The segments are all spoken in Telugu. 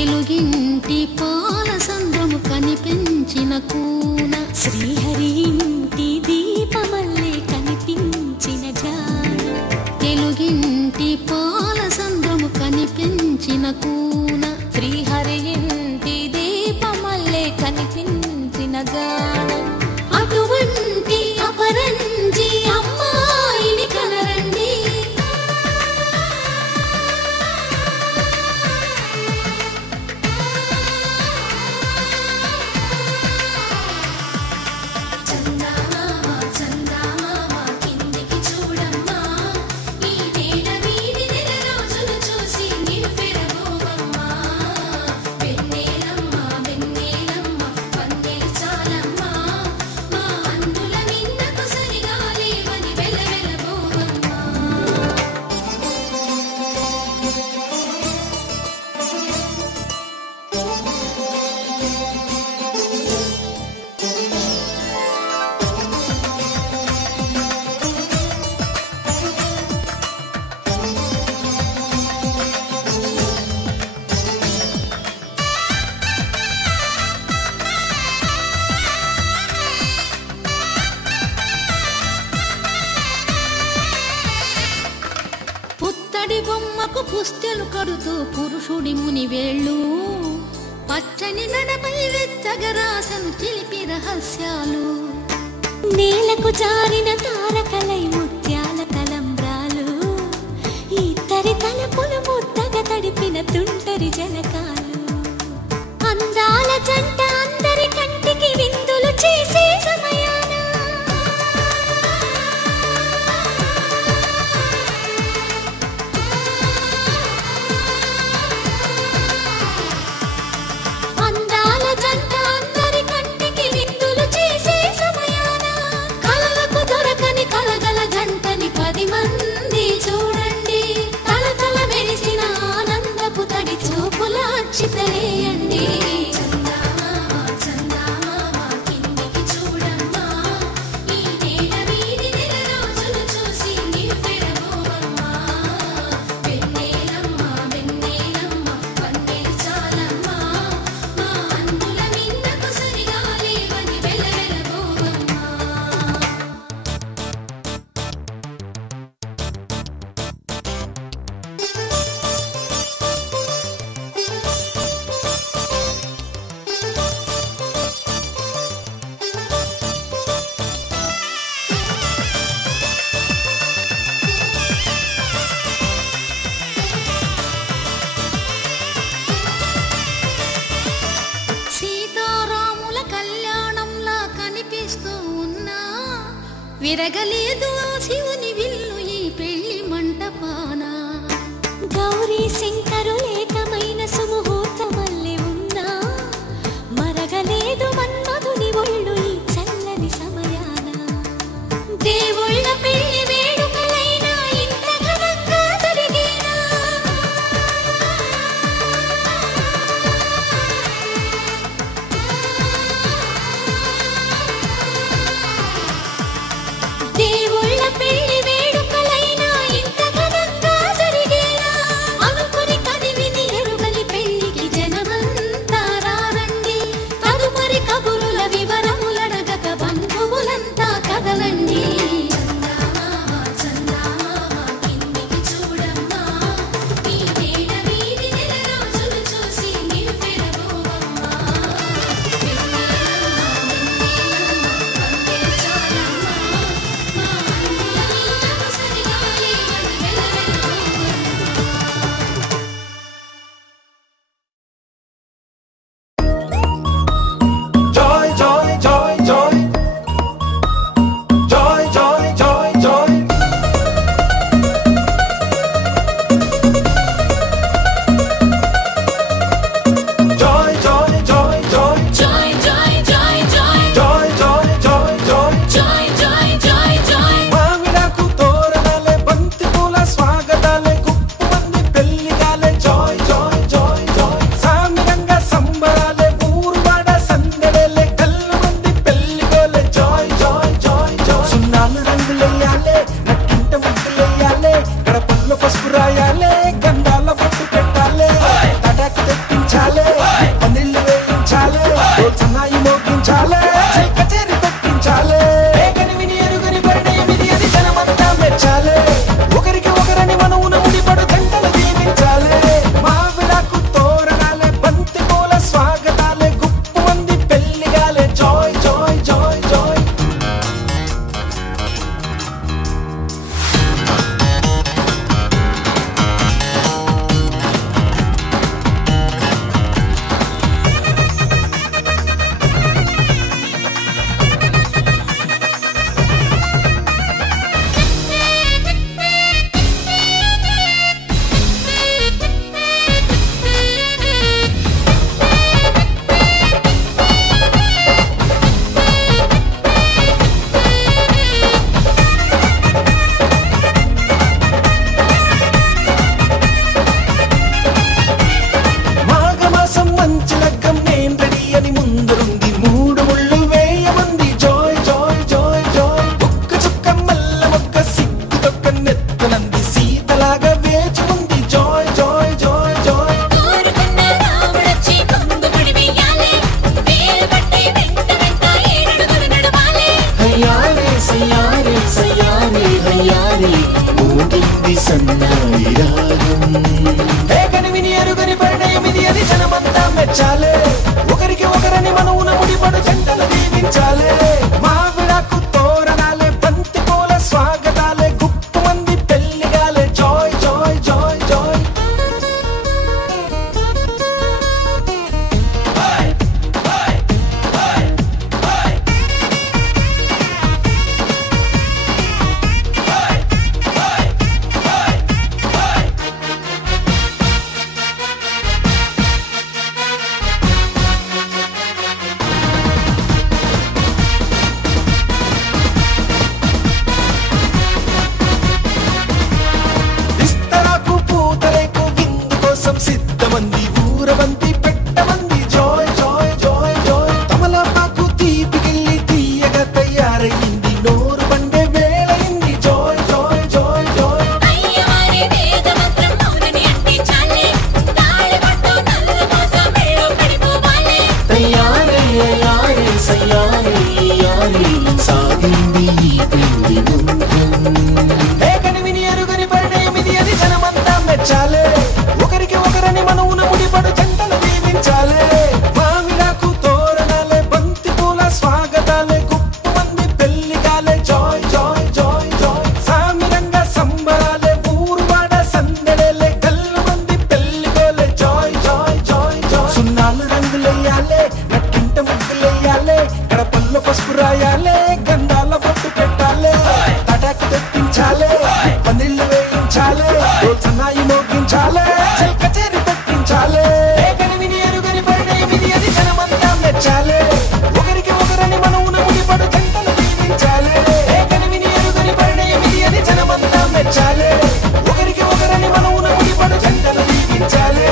తెలుగింటి పాల సంద్రము కనిపించిన కూన శ్రీహరి ఇంటి దీపమల్లే కనిపించిన జాన తెలుగింటి పాల సంద్రము కనిపించిన కూన శ్రీహరి ఇంటి దీపమల్లే కనిపించిన జాన అటువంటి అపరంజి అమ్మాయిని కనరండి బొమ్మకు పుస్తెలు కడుతూ పురుషుడి ముని వేళ్ళు పచ్చని నడపై వెచ్చగరాసను చిలిపి రహస్యాలు నేలకు జారిన తారకలై ముత్యాల తలంబ్రాలు ఇద్దరి తలపులు ముద్దగా తడిపిన తుంటరి జలకాలు అందాల జంట అందరి కంటికి విందులు చేసే సమయాన విరగలేదు శివుని విల్లు ఈ పెళ్లి మంటపాన గౌరీ శంకరులేకమైన సుముహూర్తమల్లె ఉన్నా మరగలేదు మన్మధుని ఒళ్ళు ఈ చల్లని సమయాన దేవుళ్ళ పెళ్లి వేడుకలైనా ఇంత ఘనంగా జరిగేనా దేవుళ్ళ తయ్యారి ఊగింది సన్నాయి రాగం కనివిని అరుగని పరిణయం ఇది అని జనమంతా మెచ్చాలే ఒకరికి ఒకరని మనవున ముడిపడు జంటలు దీవించాలే మావిడాకు తోరణాలే బంతి పూల స్వాగతాలే గుప్పు మంది పెళ్లిగాలే జాయ్ జాయ్ జాయ్ జాయ్ సిద్ధమంది ఊరవంతి పెట్టమంది జాయ్ జాయ్ జాయ్ జాయ్ తమలపాకు తీపికెళ్ళి తీయగా తయారయింది నోరు బండే వేళయింది జాయ్ జాయ్ జాయ్ జాయ్ అయ్యవారి వేద మంత్రం మౌనని అంటించాలే తాళిబట్టు నల్ల కోసం మెళ్ళో పడిపోవాలే తయారే యారే సయారే యారే సాగింది ఈ పెళ్లి గుండ్రం కనివిని అరుగని పరిణయం ఇది అని జనమంతా మెచ్చాలే ఒకరికి ఒకరని మనవున ముడిపడు జంటలు దీవించాలే మావిడాకు తోరణాలే బంతి పూల స్వాగతాలే గుప్పు మంది పెళ్లిగాలే జాయ్ జాయ్ జాయ్ జాయ్ సామిరంగా సంబరాలే ఊరువాడ సందడేలే గల్ల మంది పెళ్లిగోలే జాయ్ జాయ్ జాయ్ జాయ్ సున్నాలు రంగులెయ్యాలే నట్టింట ముగ్గులెయ్యాలే గడపల్లో పసుపు రాయాలే గంధాల బొట్టు పెట్టాలే తటాకు తెప్పించాలే పన్నీళ్లు వేయించాలే సన్నాయి మోగించాలే కచేరి పెట్టించాలే కనివిని ఎరుగని పరిణయం ఇది అది జనమంతా మెచ్చాలే ఒకరికి ఒకరని మనవున ముడిపడు జంటలు దీవించాలే కనివిని ఎరుగని పరిణయం ఇది అది జనమంతా మెచ్చాలే ఒకరికి ఒకరని మనవున ముడిపడు జంటలు దీవించాలే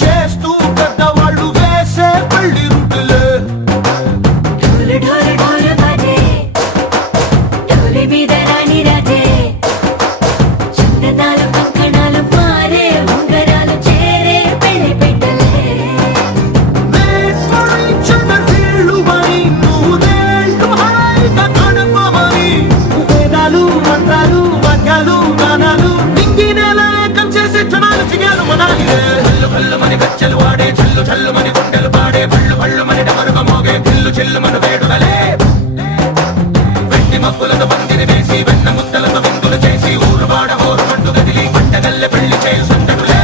చేస్తూ పెద్దవాళ్ళు వేసే పెళ్లి రుటులే ఢోలు ఢోలు బాజే ఢోలి మీద రాణి రాజే చందనాలు కంకణాలు మారే ఉంగరాలు చేరే పెళ్లి పెట్టలే వేదాలు మంత్రాలు వాక్యాలు గానాలు నింగినేలా ఏకం చేసి క్షణాలు చిగాలు మనాలిలే హల్లు హల్లు మని గచ్చలు వాడే చల్లు చల్లు మని గుండెలు పాడే పళ్ళు పళ్ళు మని డమరుగ మోగే కిల్లు చిల్లు మను వేడుదలే వెండి మబ్బులతో పందిరి వేసి వెన్న ముద్దలతో విందులు చేసి ఊరు వాడ ఊరు మంటు గదిలి పంటగల్లె పెళ్లి చేయు సందడులే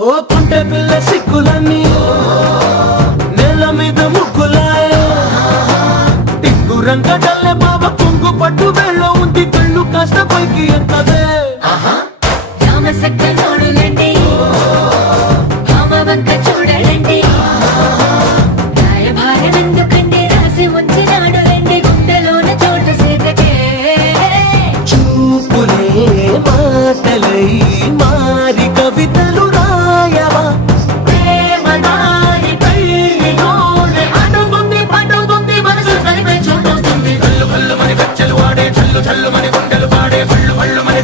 ఓ పుంటె పిల్ల సిక్కులన్నీ నెల మీద ముగ్గులాయ టింగు రంగడల్లె బాబా కుంగు పట్టు వెళ్ళ ఉంది కళ్ళు కాస్త పైకి ఎత్తదే రామ సక్క నోడులండి భామ వంక చూడలండి రాయభారం ఎందుకండి రాసి ఉంచినాడులండి గుండెలోన చోటు సేతకే చూపులే మాటలై మారి కవితలు రాయవా ప్రేమ దారి పెళ్లి నోడు అడుగుంది మనసు కలిపే చోటవుతుంది కళ్ళు కళ్ళు మని గచ్చలు వాడే చల్లు చల్లు మని గుండెలు పాడే పళ్ళు పళ్ళు మని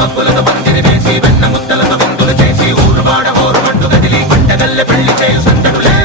మబ్బులతో పందిరి వేసి వెన్న ముద్దలతో విందులు చేసి ఊరు వాడ హోరు మంటు గదిలి పంటగల్లె పెళ్లి చేయు సందడులే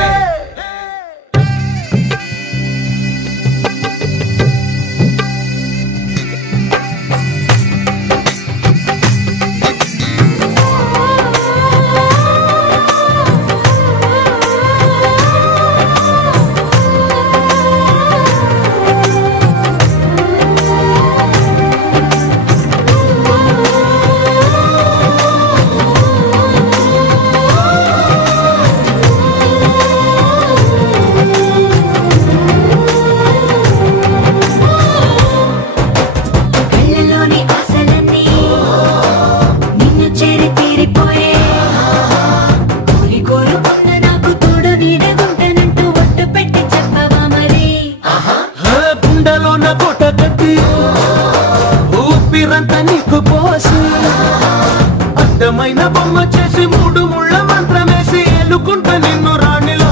అందమైన బొమ్మ చేసి మూడు ముళ్ళ మంత్రమేసి ఎలుకుంట నిన్ను రాణిలా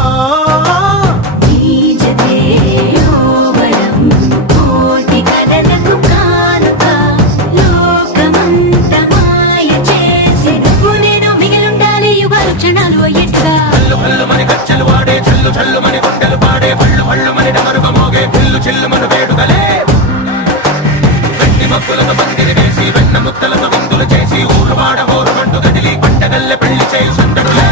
మని గచ్చలు వాడే చల్లు చల్లు మని గుండెలు పాడే పళ్ళు పళ్ళు మని డమరుగ మోగే పిల్లు చిల్లు మన వేడుకలే వెండి మబ్బులతో పందిరి వేసి వెన్న ముద్దలతో విందులు చేసి ఊరు వాడ హోరు మంటు గదిలి పంటగల్లె పెళ్లి చేయు సందడులే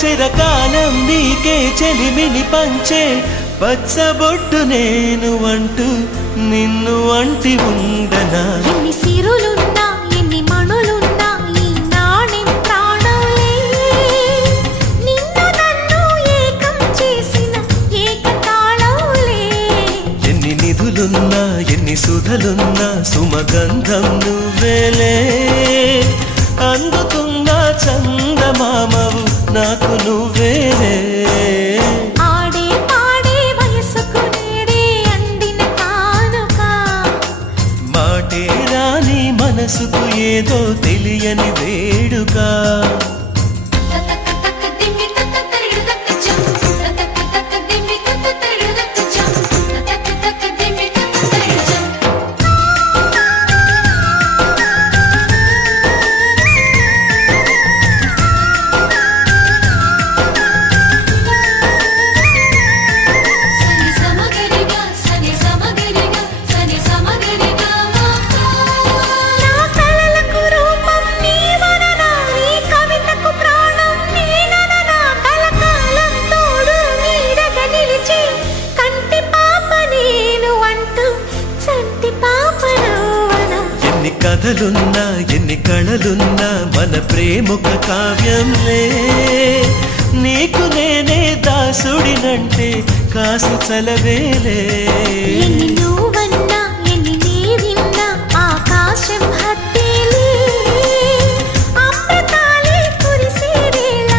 చిరకాలం నీకే చెలిమిని పంచే పచ్చబొట్టు నేను అంటూ నిన్ను అంటి ఉండనా ఎన్ని సిరులున్నా ఎన్ని మణులున్నా ఈ నాణెం ప్రాణంలే నిన్ను నన్ను ఏకం చేసిన ఏకతాళంలే ఎన్ని నిధులున్నా ఎన్ని సుధలున్నా సుమగంధం నువ్వేలే అందుకున్న చందమామవు నాకు నువ్వేలే ఆడే పాడే వయసుకు నేడే అందిన కానుక మాటే రాని నీ మనసుకు ఏదో తెలియని వేడుక కథలున్నా ఎన్ని కళలున్నా మన ప్రేమొక కావ్యంలే నీకు నేనే దాసుడినంటే కాసు చలవేలే ఎన్ని నువ్వన్నా ఎన్ని నీవిన్నా ఆకాశం హత్తేలే అమృతాలే కురిసేవేళ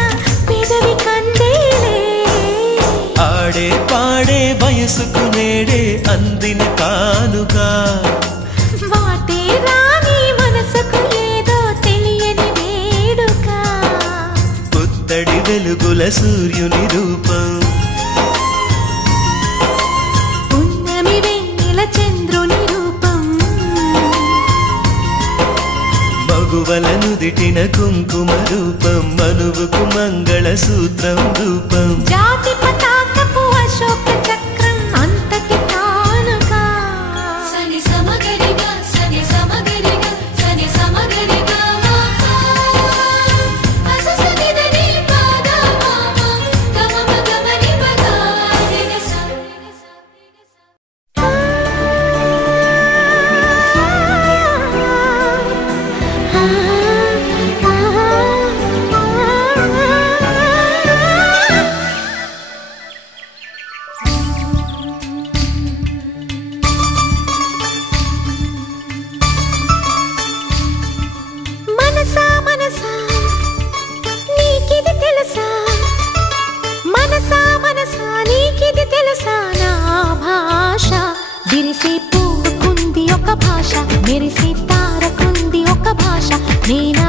పెదవి కందేలే ఆడే పాడే వయసుకు నేడే అందిన కానుగా వెలుగుల సూర్యుని రూపం పున్నమి వెన్నెల చంద్రుని రూపం మగువల నుదిటిన కుంకుమ రూపం మనువుకు మంగళ సూత్రం రూపం జాతి పతాకపు అశోక చక్రం అంతటి కానుగా సని సమగరిగా సని సమగరిగా సని సమగరిగా మెరిసే తారకుంది ఒక భాష నేనా